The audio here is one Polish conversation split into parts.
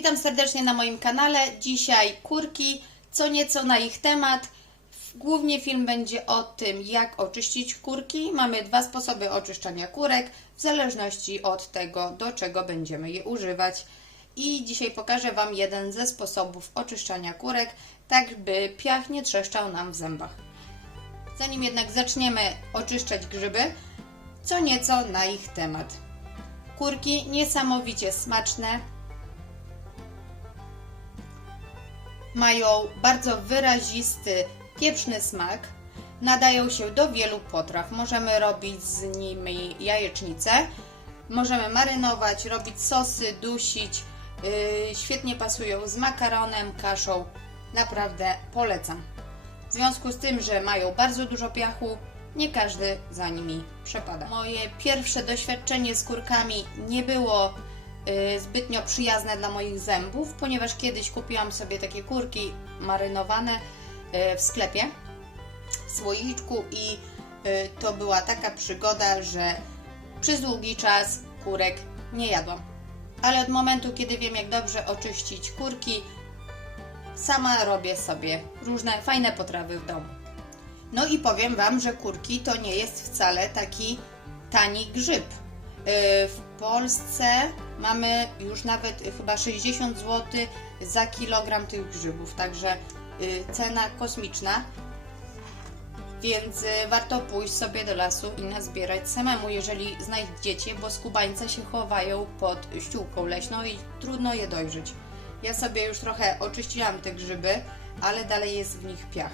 Witam serdecznie na moim kanale. Dzisiaj kurki, co nieco na ich temat. Głównie film będzie o tym, jak oczyścić kurki. Mamy dwa sposoby oczyszczania kurek, w zależności od tego, do czego będziemy je używać. I dzisiaj pokażę Wam jeden ze sposobów oczyszczania kurek, tak by piach nie trzeszczał nam w zębach. Zanim jednak zaczniemy oczyszczać grzyby, co nieco na ich temat. Kurki niesamowicie smaczne. Mają bardzo wyrazisty, pieprzny smak. Nadają się do wielu potraw. Możemy robić z nimi jajecznicę. Możemy marynować, robić sosy, dusić. Świetnie pasują z makaronem, kaszą. Naprawdę polecam. W związku z tym, że mają bardzo dużo piachu, nie każdy za nimi przepada. Moje pierwsze doświadczenie z kurkami nie było zbytnio przyjazne dla moich zębów, ponieważ kiedyś kupiłam sobie takie kurki marynowane w sklepie w słoiczku i to była taka przygoda, że przez długi czas kurek nie jadłam. Ale od momentu, kiedy wiem, jak dobrze oczyścić kurki, sama robię sobie różne fajne potrawy w domu. No i powiem Wam, że kurki to nie jest wcale taki tani grzyb. W Polsce mamy już nawet chyba 60 zł za kilogram tych grzybów, także cena kosmiczna, więc warto pójść sobie do lasu i nazbierać samemu, jeżeli znajdziecie, bo skubańce się chowają pod ściółką leśną i trudno je dojrzeć. Ja sobie już trochę oczyściłam te grzyby, ale dalej jest w nich piach.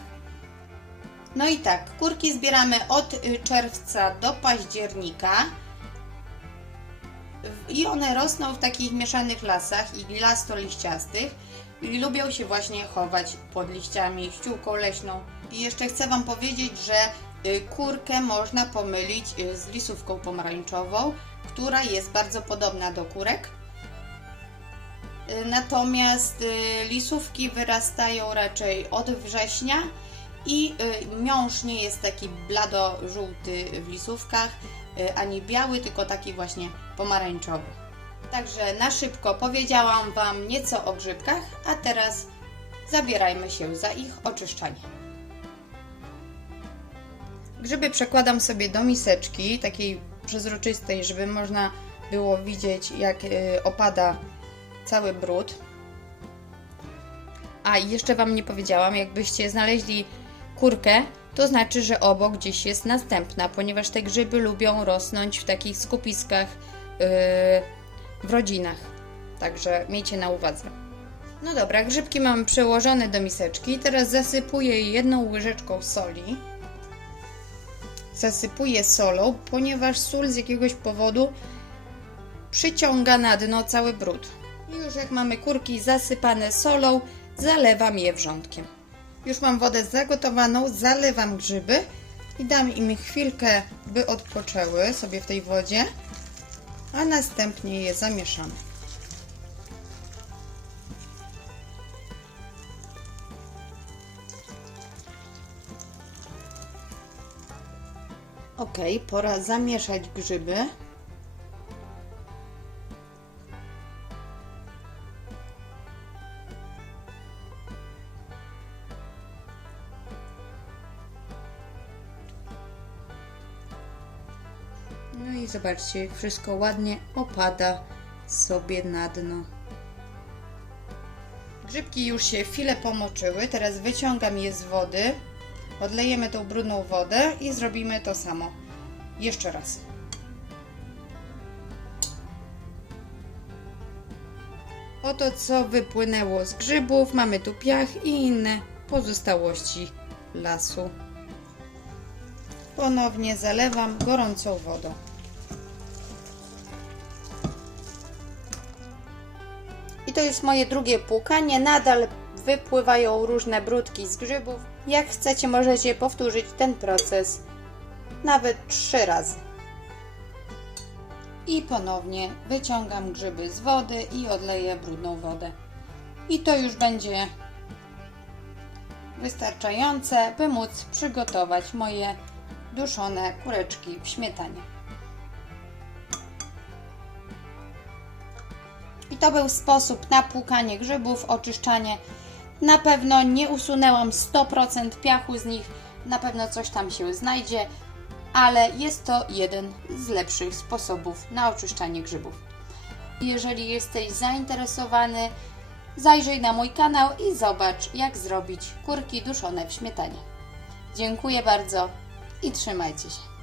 No i tak, kurki zbieramy od czerwca do października i one rosną w takich mieszanych lasach i lastoliściastych i lubią się właśnie chować pod liściami, ściółką leśną. I jeszcze chcę Wam powiedzieć, że kurkę można pomylić z lisówką pomarańczową, która jest bardzo podobna do kurek. Natomiast lisówki wyrastają raczej od września i miąższ nie jest taki blado-żółty w lisówkach, ani biały, tylko taki właśnie pomarańczowy. Także na szybko powiedziałam Wam nieco o grzybkach, a teraz zabierajmy się za ich oczyszczanie. Grzyby przekładam sobie do miseczki, takiej przezroczystej, żeby można było widzieć, jak opada cały brud. A i jeszcze Wam nie powiedziałam, jakbyście znaleźli kurkę, to znaczy, że obok gdzieś jest następna, ponieważ te grzyby lubią rosnąć w takich skupiskach w rodzinach. Także miejcie na uwadze. No dobra, grzybki mam przełożone do miseczki. Teraz zasypuję je 1 łyżeczką soli. Zasypuję solą, ponieważ sól z jakiegoś powodu przyciąga na dno cały brud. I już jak mamy kurki zasypane solą, zalewam je wrzątkiem. Już mam wodę zagotowaną, zalewam grzyby i dam im chwilkę, by odpoczęły sobie w tej wodzie, a następnie je zamieszam. Ok, pora zamieszać grzyby. No i zobaczcie, wszystko ładnie opada sobie na dno. Grzybki już się chwilę pomoczyły, teraz wyciągam je z wody, odlejemy tą brudną wodę i zrobimy to samo. Jeszcze raz. Oto co wypłynęło z grzybów, mamy tu piach i inne pozostałości lasu. Ponownie zalewam gorącą wodą. I to jest moje drugie płukanie. Nadal wypływają różne brudki z grzybów. Jak chcecie, możecie powtórzyć ten proces nawet 3 razy. I ponownie wyciągam grzyby z wody i odleję brudną wodę. I to już będzie wystarczające, by móc przygotować moje duszone kureczki w śmietanie. I to był sposób na płukanie grzybów, oczyszczanie. Na pewno nie usunęłam 100% piachu z nich, na pewno coś tam się znajdzie, ale jest to jeden z lepszych sposobów na oczyszczanie grzybów. Jeżeli jesteś zainteresowany, zajrzyj na mój kanał i zobacz, jak zrobić kurki duszone w śmietanie. Dziękuję bardzo i trzymajcie się.